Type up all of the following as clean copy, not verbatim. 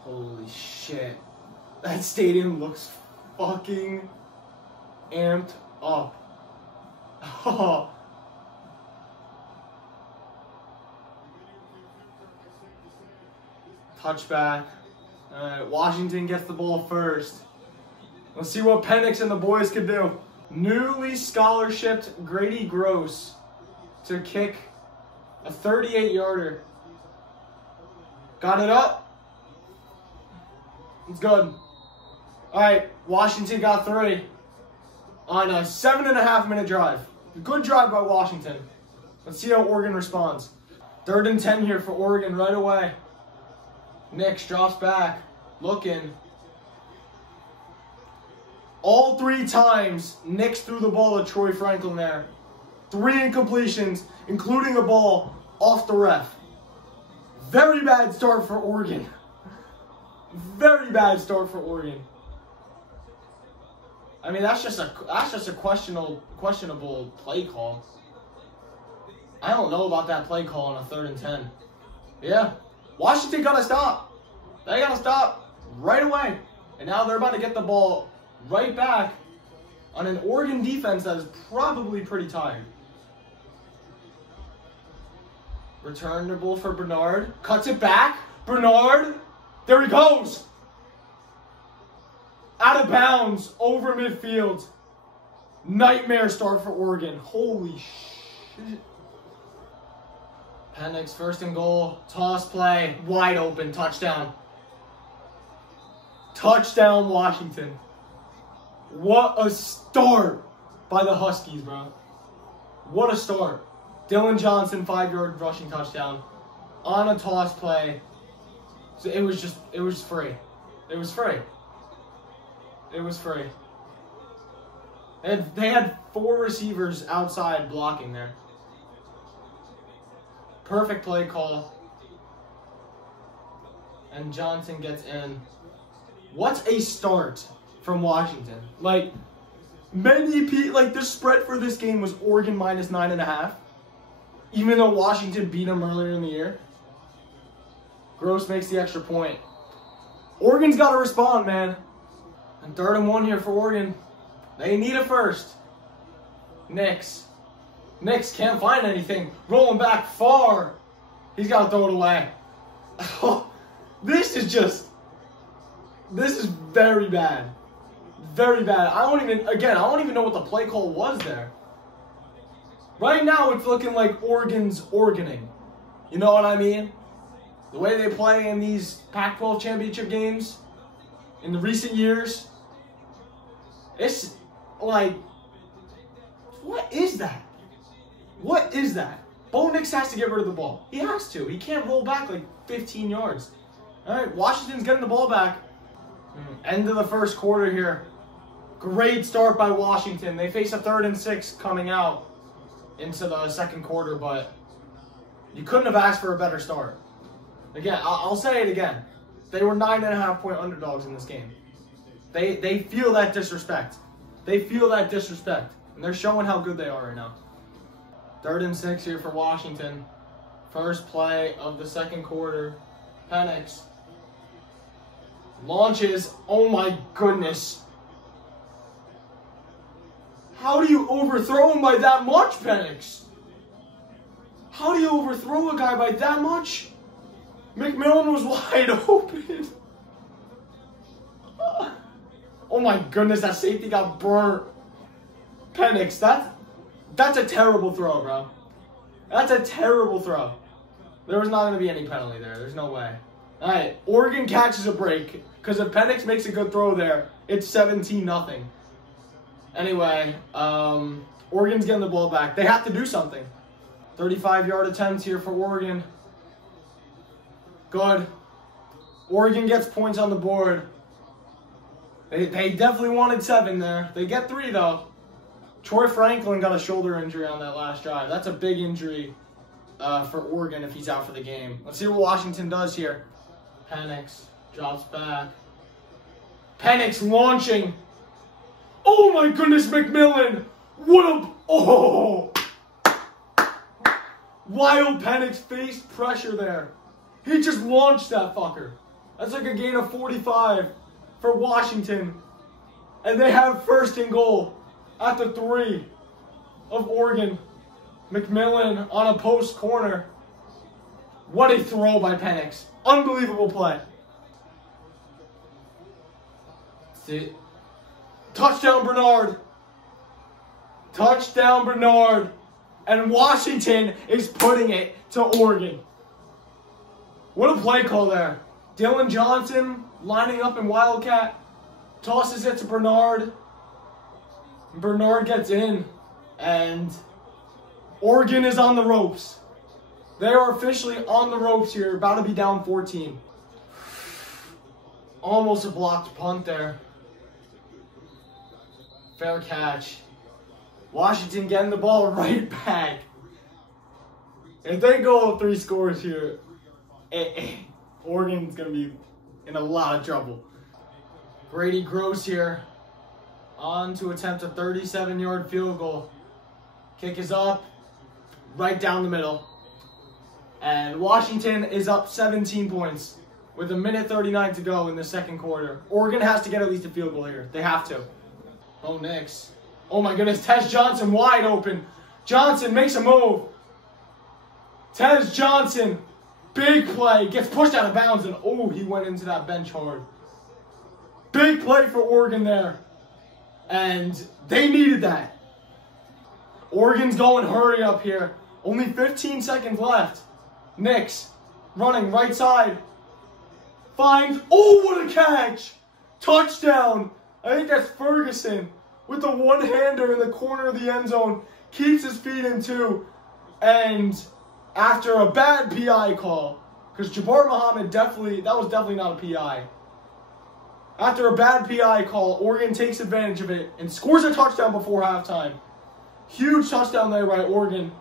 Holy shit. That stadium looks fucking amped up. Oh. Touchback. Alright, Washington gets the ball first. Let's see what Penix and the boys can do. Newly scholarshiped Grady Gross to kick a 38-yarder. Got it up. It's good. Alright, Washington got 3 on a 7.5-minute drive. Good drive by Washington. Let's see how Oregon responds. 3rd and 10 here for Oregon right away. Nix drops back, looking. All 3 times, Nix threw the ball to Troy Franklin there. 3 incompletions, including a ball off the ref. Very bad start for Oregon. Very bad start for Oregon. I mean, that's just a questionable play call. I don't know about that play call on a 3rd and 10. Yeah. Washington got to stop. They got to stop right away. And now they're about to get the ball right back on an Oregon defense that is probably pretty tired. Returnable for Bernard. Cuts it back. Bernard. There he goes. Out of bounds. Over midfield. Nightmare start for Oregon. Holy shit. Penix, 1st and goal, toss play, wide open, touchdown. Touchdown, Washington. What a start by the Huskies, bro. What a start. Dylan Johnson, 5-yard rushing touchdown on a toss play. So it was free. It was free. It was free. They had 4 receivers outside blocking there. Perfect play call. And Johnson gets in. What a start from Washington. Like, the spread for this game was Oregon minus 9.5. Even though Washington beat them earlier in the year. Gross makes the extra point. Oregon's got to respond, man. And 3rd and 1 here for Oregon. They need a first. Nix can't find anything. Rolling back far. He's got to throw it away. This is very bad. Very bad. I don't even know what the play call was there. Right now, it's looking like Oregon's Oregoning. You know what I mean? The way they play in these Pac-12 championship games in the recent years. It's like, what is that? What is that? Bo Nix has to get rid of the ball. He has to. He can't roll back like 15 yards. All right, Washington's getting the ball back. End of the 1st quarter here. Great start by Washington. They face a 3rd and 6 coming out into the 2nd quarter, but you couldn't have asked for a better start. Again, I'll say it again. They were 9.5-point underdogs in this game. They feel that disrespect. They feel that disrespect. And they're showing how good they are right now. 3rd and 6 here for Washington. First play of the 2nd quarter. Penix launches. Oh my goodness. How do you overthrow him by that much, Penix? How do you overthrow a guy by that much? McMillan was wide open. Oh my goodness, that safety got burnt. Penix, that's a terrible throw, bro. That's a terrible throw. There was not going to be any penalty there. There's no way. All right, Oregon catches a break because if Penix makes a good throw there, it's 17-0. Anyway, Oregon's getting the ball back. They have to do something. 35-yard attempt here for Oregon. Good. Oregon gets points on the board. They definitely wanted 7 there. They get 3, though. Troy Franklin got a shoulder injury on that last drive. That's a big injury for Oregon if he's out for the game. Let's see what Washington does here. Penix drops back. Penix launching. Oh my goodness, McMillan. What a... Oh! Wild Penix faced pressure there. He just launched that fucker. That's like a gain of 45 for Washington. And they have first and goal at the 3 of Oregon. McMillan on a post corner. What a throw by Penix. Unbelievable play. See. Touchdown Bernard. Touchdown Bernard. And Washington is putting it to Oregon. What a play call there. Dylan Johnson lining up in Wildcat. Tosses it to Bernard. Bernard gets in. And Oregon is on the ropes. They are officially on the ropes here. About to be down 14. Almost a blocked punt there. Fair catch. Washington getting the ball right back. If they go 3 scores here, Oregon's going to be in a lot of trouble. Brady Gross here. On to attempt a 37-yard field goal. Kick is up. Right down the middle. And Washington is up 17 points with 1:39 to go in the second quarter. Oregon has to get at least a field goal here. They have to. Oh, Nix. Oh my goodness, Tez Johnson wide open. Johnson makes a move. Tez Johnson, big play, gets pushed out of bounds, and oh, he went into that bench hard. Big play for Oregon there. And they needed that. Oregon's going hurry up here. Only 15 seconds left. Nix running right side. Finds, oh, what a catch! Touchdown! I think that's Ferguson with the one-hander in the corner of the end zone. Keeps his feet in too. And after a bad PI call, because Jabbar Muhammad that was definitely not a PI. After a bad PI call, Oregon takes advantage of it and scores a touchdown before halftime. Huge touchdown there by Oregon.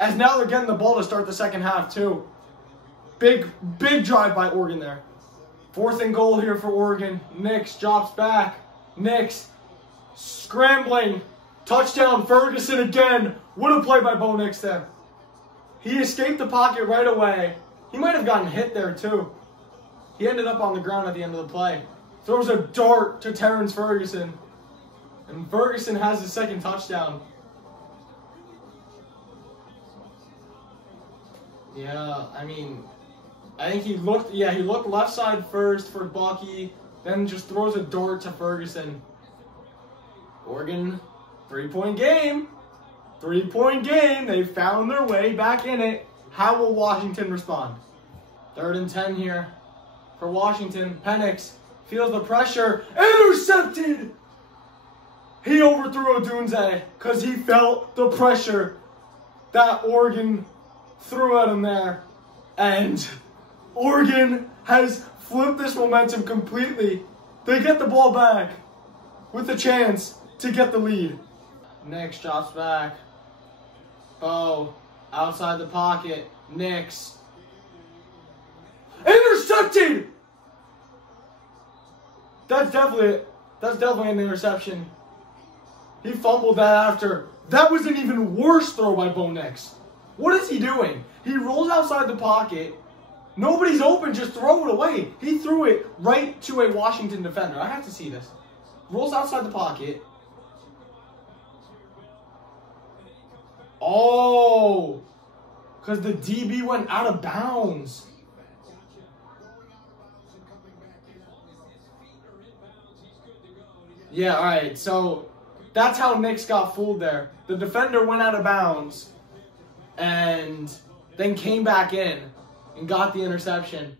As now they're getting the ball to start the second half too. Big drive by Oregon there. 4th and goal here for Oregon. Nix drops back. Nix scrambling. Touchdown Ferguson again. What a play by Bo Nix there. He escaped the pocket right away. He might have gotten hit there too. He ended up on the ground at the end of the play. Throws a dart to Terrence Ferguson. And Ferguson has his second touchdown. Yeah, I mean, I think he looked left side first for Bucky, then just throws a dart to Ferguson. Oregon, 3-point game. 3-point game. They found their way back in it. How will Washington respond? 3rd and 10 here for Washington. Penix feels the pressure. Intercepted! He overthrew Odunze because he felt the pressure that Oregon threw at him there. And Oregon has flipped this momentum completely. They get the ball back with a chance to get the lead. Nix drops back. Bo outside the pocket. Nix. Intercepted! That's definitely an interception. He fumbled that after. That was an even worse throw by Bo Nix. What is he doing? He rolls outside the pocket. Nobody's open, just throw it away. He threw it right to a Washington defender. I have to see this. Rolls outside the pocket. Oh, because the DB went out of bounds. Yeah, all right. So that's how Nix got fooled there. The defender went out of bounds and then came back in and got the interception.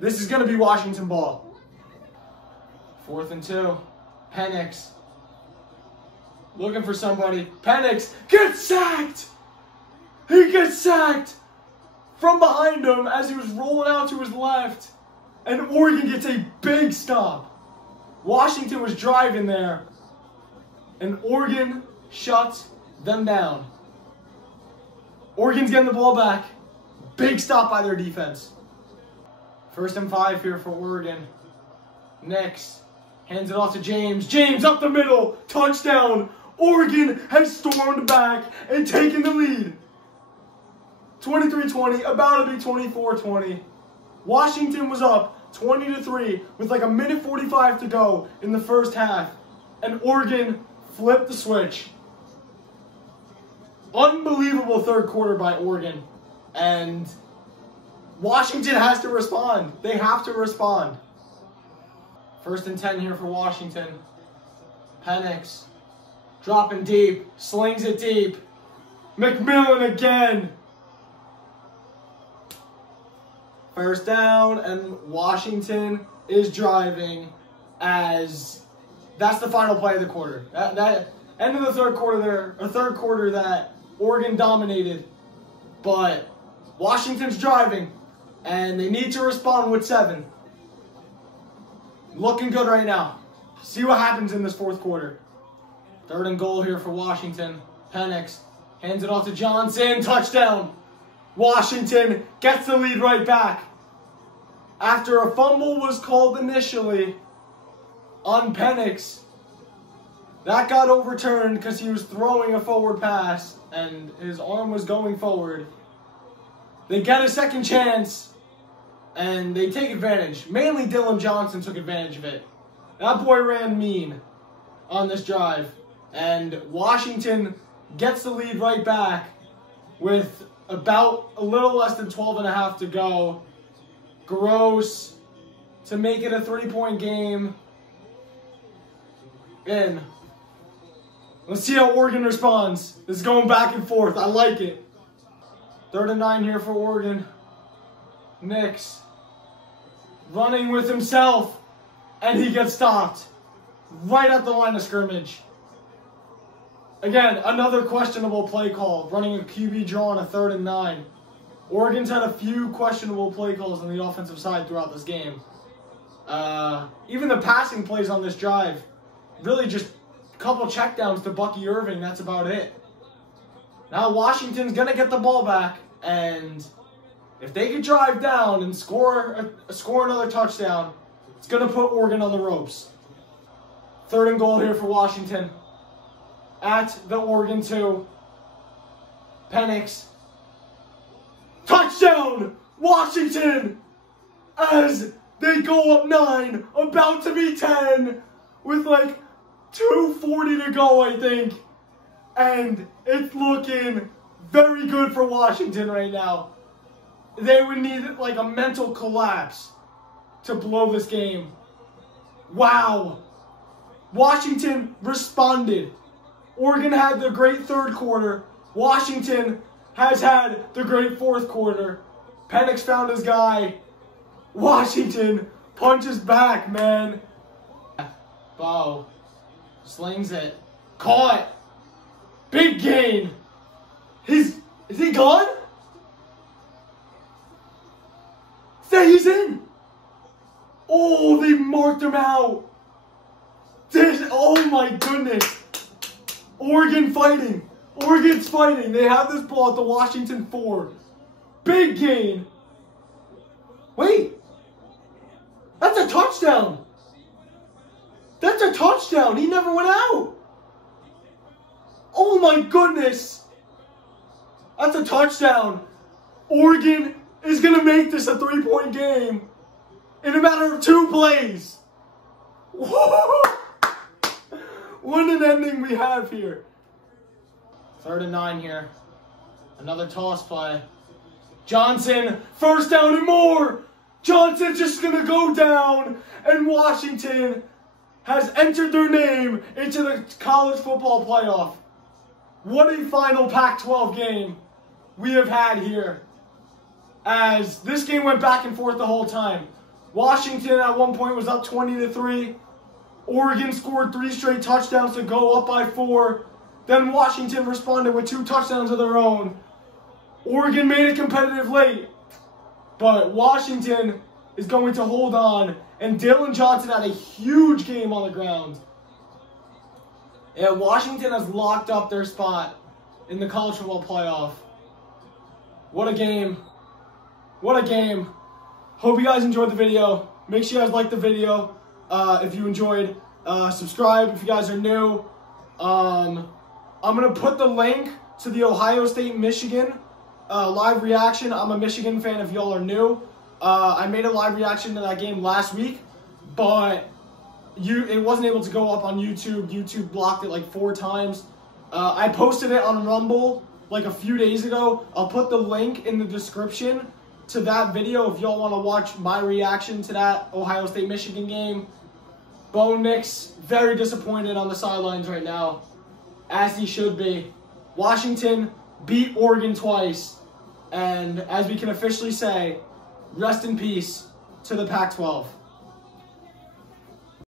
This is going to be Washington ball. 4th and 2. Penix. Looking for somebody. Penix gets sacked! He gets sacked from behind him as he was rolling out to his left. And Oregon gets a big stop. Washington was driving there. And Oregon shuts them down. Oregon's getting the ball back. Big stop by their defense. 1st and 5 here for Oregon. Nix hands it off to James. James up the middle. Touchdown. Oregon has stormed back and taken the lead. 23-20, about to be 24-20. Washington was up 20-3 with like a minute 45 to go in the first half. And Oregon flipped the switch. Unbelievable third quarter by Oregon. And Washington has to respond. They have to respond. 1st and 10 here for Washington. Penix dropping deep, slings it deep. McMillan again. 1st down, and Washington is driving as that's the final play of the quarter. That end of the third quarter there, a third quarter that Oregon dominated, but Washington's driving, and they need to respond with 7. Looking good right now. See what happens in this 4th quarter. 3rd and goal here for Washington. Penix hands it off to Johnson. Touchdown. Washington gets the lead right back. After a fumble was called initially on Penix, that got overturned because he was throwing a forward pass and his arm was going forward. They get a second chance and they take advantage. Mainly Dylan Johnson took advantage of it. That boy ran mean on this drive. And Washington gets the lead right back with about a little less than 12.5 to go. Gross to make it a 3-point game. In. Let's see how Oregon responds. This is going back and forth. I like it. 3rd and 9 here for Oregon. Nix running with himself. And he gets stopped right at the line of scrimmage. Again, another questionable play call. Running a QB draw on a 3rd and 9. Oregon's had a few questionable play calls on the offensive side throughout this game. Even the passing plays on this drive. Really just a couple checkdowns to Bucky Irving. That's about it. Now Washington's going to get the ball back. And if they could drive down and score another touchdown, it's going to put Oregon on the ropes. 3rd and goal here for Washington. At the Oregon 2. Penix. Touchdown! Washington! As they go up 9, about to be 10, with like 2:40 to go, I think. And it's looking very good for Washington right now. They would need like a mental collapse to blow this game. Wow. Washington responded. Oregon had the great 3rd quarter. Washington has had the great 4th quarter. Penix found his guy. Washington punches back, man. Bow slings it. Caught. Big gain. Is he gone? He's in. Oh, they marked him out. Oh my goodness. Oregon fighting. Oregon's fighting. They have this ball at the Washington 4. Big gain. Wait. That's a touchdown. That's a touchdown. He never went out. Oh my goodness. That's a touchdown. Oregon is going to make this a 3-point game in a matter of 2 plays. Whoa. What an ending we have here. 3rd and 9 here. Another toss play. Johnson, 1st down and more. Johnson's just going to go down. And Washington has entered their name into the college football playoff. What a final Pac-12 game we have had here. As this game went back and forth the whole time. Washington at one point was up 20-3. Oregon scored 3 straight touchdowns to go up by 4. Then Washington responded with 2 touchdowns of their own. Oregon made it competitive late. But Washington is going to hold on. And Dylan Johnson had a huge game on the ground. Yeah, Washington has locked up their spot in the college football playoff. What a game. What a game. Hope you guys enjoyed the video. Make sure you guys like the video if you enjoyed. Subscribe if you guys are new. I'm going to put the link to the Ohio State-Michigan live reaction. I'm a Michigan fan if y'all are new. I made a live reaction to that game last week, but it wasn't able to go up on YouTube. YouTube blocked it like 4 times. I posted it on Rumble like a few days ago. I'll put the link in the description to that video if y'all want to watch my reaction to that Ohio State-Michigan game. Bo Nix, very disappointed on the sidelines right now, as he should be. Washington beat Oregon twice, and as we can officially say, rest in peace to the Pac-12.